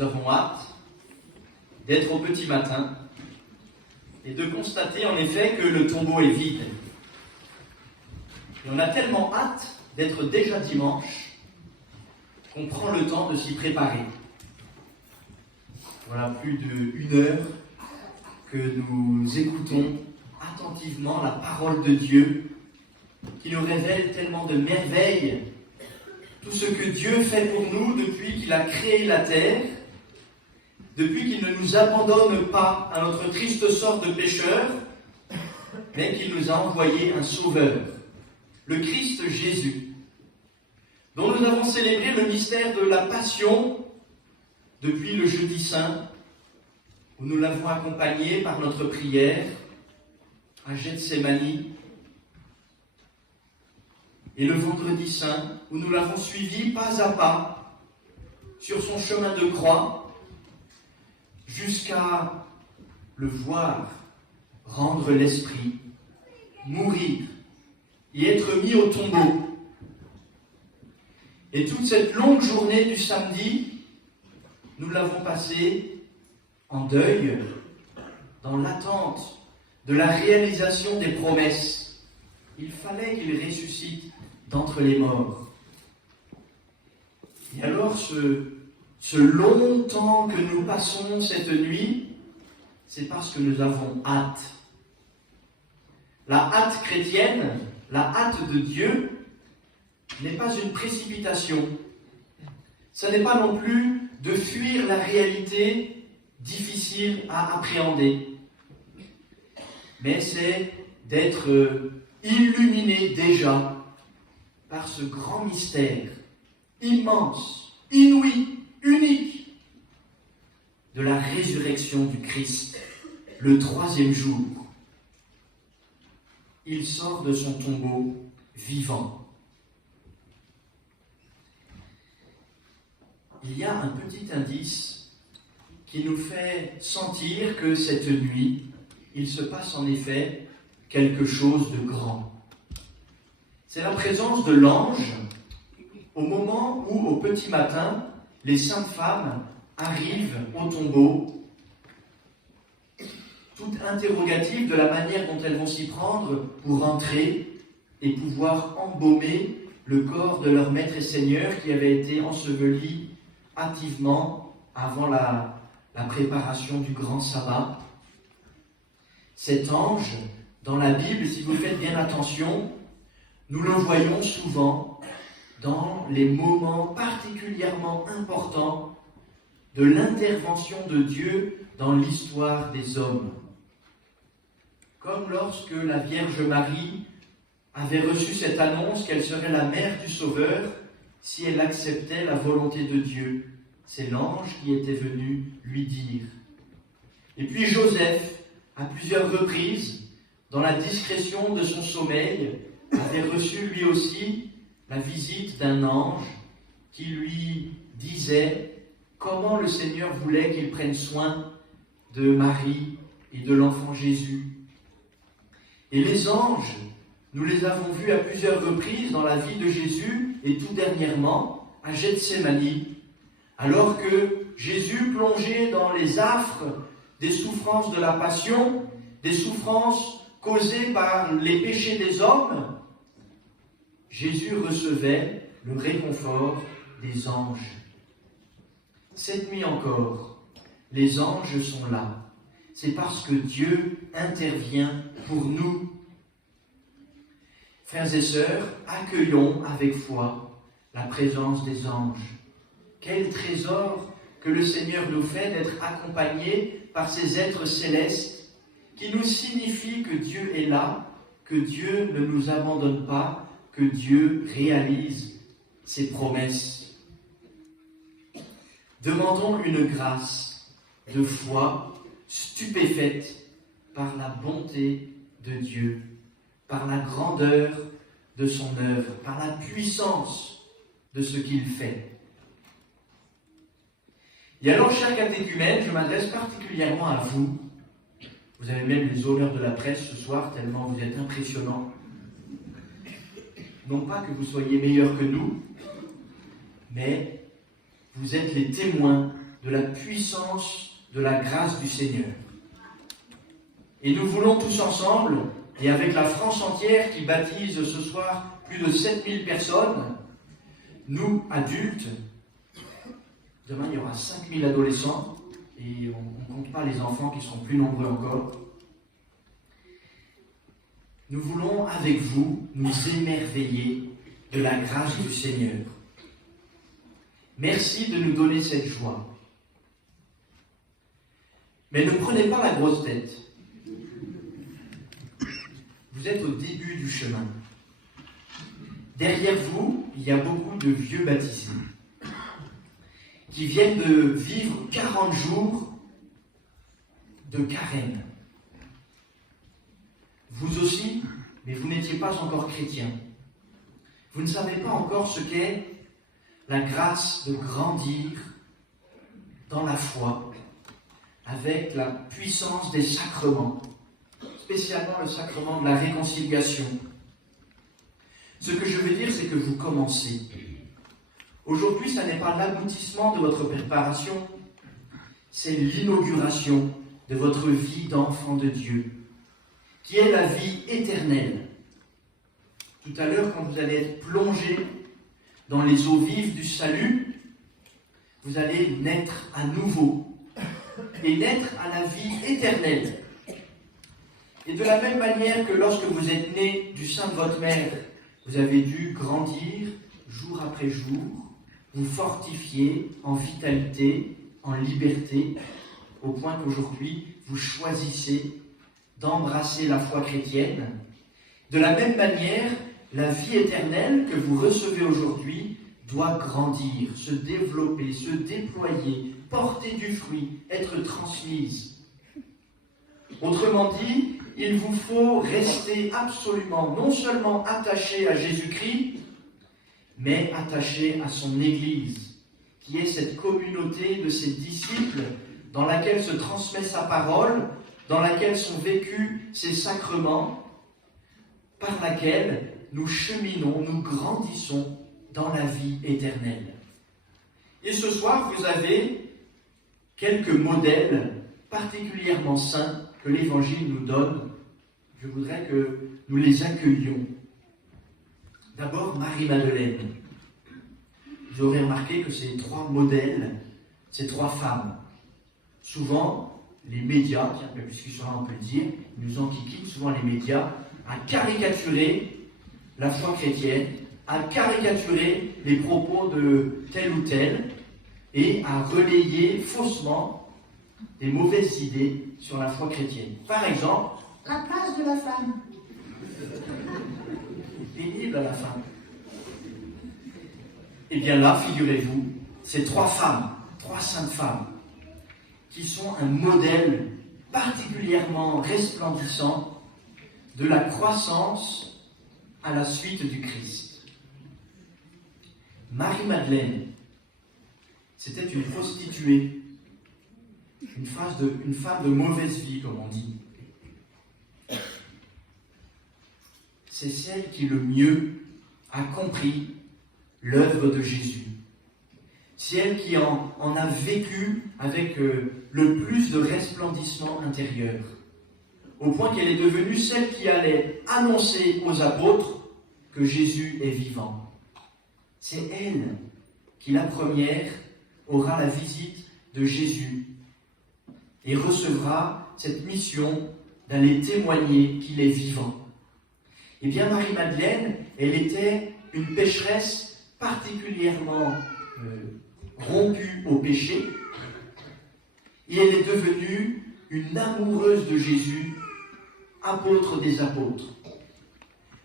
nous avons hâte d'être au petit matin et de constater en effet que le tombeau est vide. Et on a tellement hâte d'être déjà dimanche qu'on prend le temps de s'y préparer. Voilà plus d'1 heure que nous écoutons attentivement la parole de Dieu qui nous révèle tellement de merveilles, tout ce que Dieu fait pour nous depuis qu'il a créé la terre, depuis qu'il ne nous abandonne pas à notre triste sort de pécheurs, mais qu'il nous a envoyé un sauveur, le Christ Jésus, dont nous avons célébré le mystère de la Passion depuis le Jeudi Saint, où nous l'avons accompagné par notre prière à Gethsémani, et le Vendredi Saint, où nous l'avons suivi pas à pas sur son chemin de croix, jusqu'à le voir rendre l'esprit, mourir et être mis au tombeau. Et toute cette longue journée du samedi, nous l'avons passée en deuil, dans l'attente de la réalisation des promesses. Il fallait qu'il ressuscite d'entre les morts. Et alors, ce long temps que nous passons cette nuit, c'est parce que nous avons hâte. La hâte chrétienne, la hâte de Dieu, n'est pas une précipitation. Ce n'est pas non plus de fuir la réalité difficile à appréhender. Mais c'est d'être illuminé déjà par ce grand mystère immense, inouï, unique de la résurrection du Christ, le 3e jour. Il sort de son tombeau vivant. Il y a un petit indice qui nous fait sentir que cette nuit, il se passe en effet quelque chose de grand. C'est la présence de l'ange au moment où, au petit matin, les saintes femmes arrivent au tombeau, toutes interrogatives de la manière dont elles vont s'y prendre pour entrer et pouvoir embaumer le corps de leur Maître et Seigneur qui avait été enseveli hâtivement avant la préparation du grand sabbat. Cet ange, dans la Bible, si vous faites bien attention, nous le voyons souvent dans les moments particulièrement importants de l'intervention de Dieu dans l'histoire des hommes. Comme lorsque la Vierge Marie avait reçu cette annonce qu'elle serait la mère du Sauveur si elle acceptait la volonté de Dieu. C'est l'ange qui était venu lui dire. Et puis Joseph, à plusieurs reprises, dans la discrétion de son sommeil, avait reçu lui aussi la visite d'un ange qui lui disait comment le Seigneur voulait qu'il prenne soin de Marie et de l'enfant Jésus. Et les anges, nous les avons vus à plusieurs reprises dans la vie de Jésus et tout dernièrement à Gethsémani, alors que Jésus, plongé dans les affres des souffrances de la passion, des souffrances causées par les péchés des hommes, Jésus recevait le réconfort des anges. Cette nuit encore, les anges sont là. C'est parce que Dieu intervient pour nous. Frères et sœurs, accueillons avec foi la présence des anges. Quel trésor que le Seigneur nous fait d'être accompagnés par ces êtres célestes qui nous signifient que Dieu est là, que Dieu ne nous abandonne pas, que Dieu réalise ses promesses. Demandons une grâce de foi stupéfaite par la bonté de Dieu, par la grandeur de son œuvre, par la puissance de ce qu'il fait. Et alors, chers catéchumènes, je m'adresse particulièrement à vous. Vous avez même les honneurs de la presse ce soir, tellement vous êtes impressionnants. Non pas que vous soyez meilleurs que nous, mais vous êtes les témoins de la puissance de la grâce du Seigneur. Et nous voulons tous ensemble, et avec la France entière qui baptise ce soir plus de 7000 personnes, nous, adultes, demain il y aura 5000 adolescents, et on ne compte pas les enfants qui seront plus nombreux encore. Nous voulons avec vous nous émerveiller de la grâce du Seigneur. Merci de nous donner cette joie. Mais ne prenez pas la grosse tête. Vous êtes au début du chemin. Derrière vous, il y a beaucoup de vieux baptisés qui viennent de vivre 40 jours de carême. Vous aussi, mais vous n'étiez pas encore chrétien. Vous ne savez pas encore ce qu'est la grâce de grandir dans la foi avec la puissance des sacrements, spécialement le sacrement de la réconciliation. Ce que je veux dire, c'est que vous commencez. Aujourd'hui, ça n'est pas l'aboutissement de votre préparation, c'est l'inauguration de votre vie d'enfant de Dieu, qui est la vie éternelle. Tout à l'heure, quand vous allez être plongé dans les eaux vives du salut, vous allez naître à nouveau et naître à la vie éternelle. Et de la même manière que lorsque vous êtes né du sein de votre mère, vous avez dû grandir jour après jour, vous fortifier en vitalité, en liberté, au point qu'aujourd'hui, vous choisissez d'embrasser la foi chrétienne. De la même manière, la vie éternelle que vous recevez aujourd'hui doit grandir, se développer, se déployer, porter du fruit, être transmise. Autrement dit, il vous faut rester absolument, non seulement attaché à Jésus-Christ, mais attaché à son Église, qui est cette communauté de ses disciples dans laquelle se transmet sa parole, dans laquelle sont vécus ses sacrements, par laquelle nous cheminons, nous grandissons dans la vie éternelle. Et ce soir, vous avez quelques modèles particulièrement saints que l'Évangile nous donne. Je voudrais que nous les accueillions. D'abord, Marie-Madeleine. Vous aurez remarqué que ces trois modèles, ces trois femmes, souvent, les médias, puisqu'ils sont là, on peut le dire, ils nous enquiquinent souvent les médias, à caricaturer la foi chrétienne, à caricaturer les propos de tel ou tel, et à relayer faussement des mauvaises idées sur la foi chrétienne. Par exemple, la place de la femme. Pénible à la fin. Et bien là, figurez-vous, ces trois femmes, trois saintes femmes, qui sont un modèle particulièrement resplendissant de la croissance à la suite du Christ. Marie-Madeleine, c'était une prostituée, une femme de mauvaise vie, comme on dit. C'est celle qui le mieux a compris l'œuvre de Jésus. C'est elle qui en a vécu avec le plus de resplendissement intérieur, au point qu'elle est devenue celle qui allait annoncer aux apôtres que Jésus est vivant. C'est elle qui, la première, aura la visite de Jésus et recevra cette mission d'aller témoigner qu'il est vivant. Eh bien, Marie-Madeleine, elle était une pécheresse particulièrement rompue au péché, et elle est devenue une amoureuse de Jésus, apôtre des apôtres.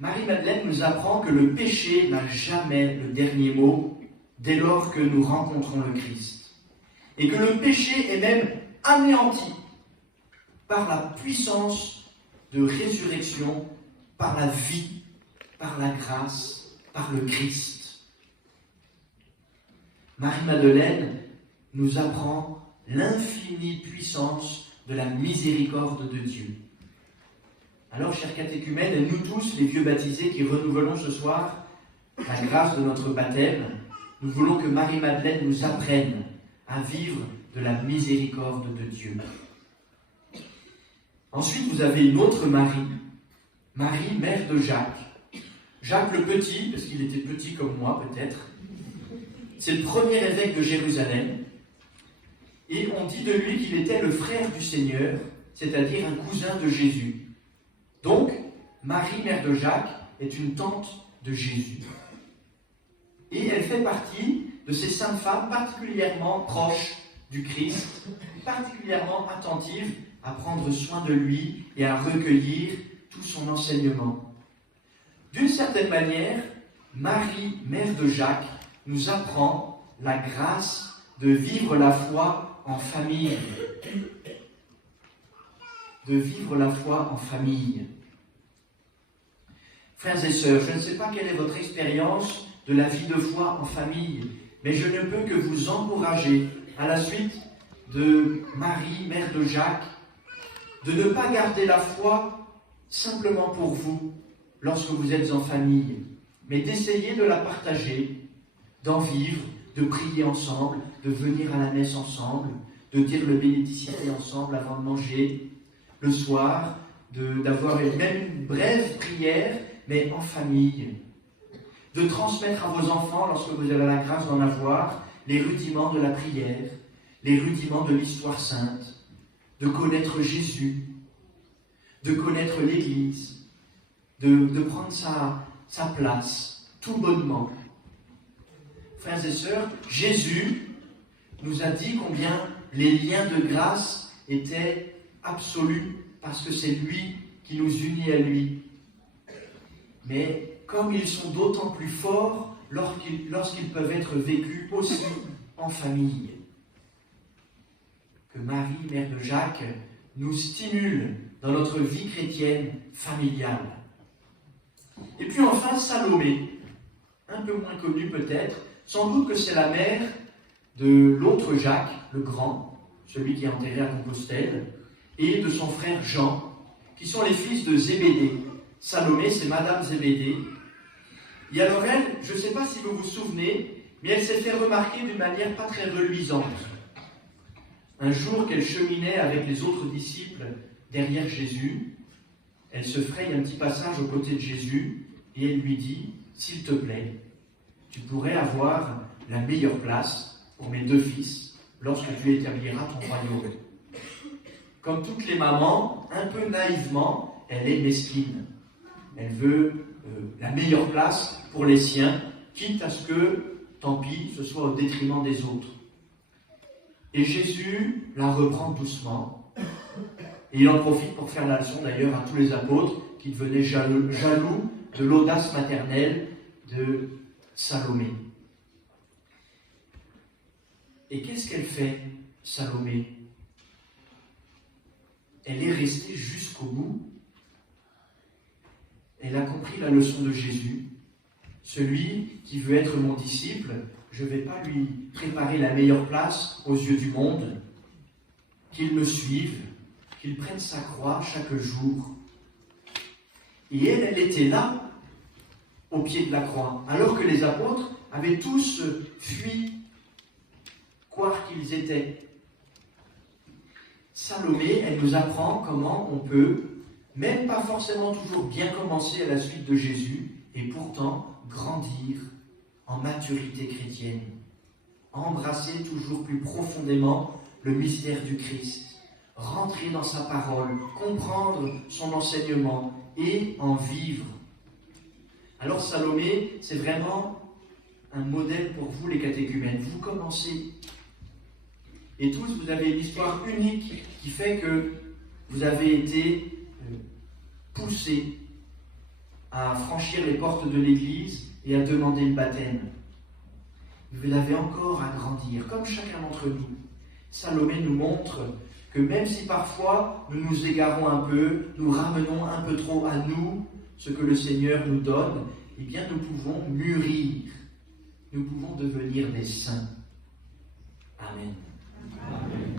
Marie-Madeleine nous apprend que le péché n'a jamais le dernier mot dès lors que nous rencontrons le Christ, et que le péché est même anéanti par la puissance de résurrection, par la vie, par la grâce, par le Christ. Marie-Madeleine nous apprend l'infinie puissance de la miséricorde de Dieu. Alors, chers catéchumènes, et nous tous, les vieux baptisés qui renouvelons ce soir la grâce de notre baptême, nous voulons que Marie-Madeleine nous apprenne à vivre de la miséricorde de Dieu. Ensuite, vous avez une autre Marie, Marie, mère de Jacques. Jacques le Petit, parce qu'il était petit comme moi peut-être, c'est le premier évêque de Jérusalem, et on dit de lui qu'il était le frère du Seigneur, c'est-à-dire un cousin de Jésus. Donc, Marie, mère de Jacques, est une tante de Jésus. Et elle fait partie de ces saintes femmes particulièrement proches du Christ, particulièrement attentives à prendre soin de lui et à recueillir tout son enseignement. D'une certaine manière, Marie, mère de Jacques, nous apprend la grâce de vivre la foi en famille. De vivre la foi en famille. Frères et sœurs, je ne sais pas quelle est votre expérience de la vie de foi en famille, mais je ne peux que vous encourager, à la suite de Marie, mère de Jacques, de ne pas garder la foi simplement pour vous, lorsque vous êtes en famille, mais d'essayer de la partager, d'en vivre, de prier ensemble, de venir à la messe ensemble, de dire le bénédicité ensemble avant de manger, le soir, d'avoir même une brève prière, mais en famille. De transmettre à vos enfants, lorsque vous avez la grâce d'en avoir, les rudiments de la prière, les rudiments de l'histoire sainte, de connaître Jésus, de connaître l'Église, de prendre sa place, tout bonnement. Frères et sœurs, Jésus nous a dit combien les liens de grâce étaient absolus, parce que c'est lui qui nous unit à lui. Mais comme ils sont d'autant plus forts lorsqu'ils peuvent être vécus aussi en famille. Que Marie, mère de Jacques, nous stimule dans notre vie chrétienne familiale. Et puis enfin, Salomé, un peu moins connue peut-être, sans doute que c'est la mère de l'autre Jacques, le grand, celui qui est enterré à Compostelle, et de son frère Jean, qui sont les fils de Zébédée. Salomé, c'est Madame Zébédée. Et alors elle, je ne sais pas si vous vous souvenez, mais elle s'est fait remarquer d'une manière pas très reluisante. Un jour qu'elle cheminait avec les autres disciples derrière Jésus, elle se fraye un petit passage aux côtés de Jésus et elle lui dit « S'il te plaît, tu pourrais avoir la meilleure place pour mes deux fils lorsque tu établiras ton royaume. » Comme toutes les mamans, un peu naïvement, elle est mesquine. Elle veut la meilleure place pour les siens, quitte à ce que, tant pis, ce soit au détriment des autres. Et Jésus la reprend doucement. Et il en profite pour faire la leçon d'ailleurs à tous les apôtres qui devenaient jaloux de l'audace maternelle de Salomé. Et qu'est-ce qu'elle fait, Salomé? Elle est restée jusqu'au bout. Elle a compris la leçon de Jésus. Celui qui veut être mon disciple, je ne vais pas lui préparer la meilleure place aux yeux du monde. Qu'il me suive, qu'il prenne sa croix chaque jour. Et elle était là, au pied de la croix, alors que les apôtres avaient tous fui, quoi qu'ils étaient. Salomé, elle nous apprend comment on peut, même pas forcément toujours bien commencer à la suite de Jésus, et pourtant grandir en maturité chrétienne, embrasser toujours plus profondément le mystère du Christ, rentrer dans sa parole, comprendre son enseignement et en vivre. Alors Salomé, c'est vraiment un modèle pour vous les catéchumènes. Vous commencez. Et tous, vous avez une histoire unique qui fait que vous avez été poussés à franchir les portes de l'Église et à demander le baptême. Vous avez encore à grandir, comme chacun d'entre nous. Salomé nous montre que même si parfois nous nous égarons un peu, nous ramenons un peu trop à nous ce que le Seigneur nous donne, eh bien nous pouvons mûrir, nous pouvons devenir des saints. Amen. Amen.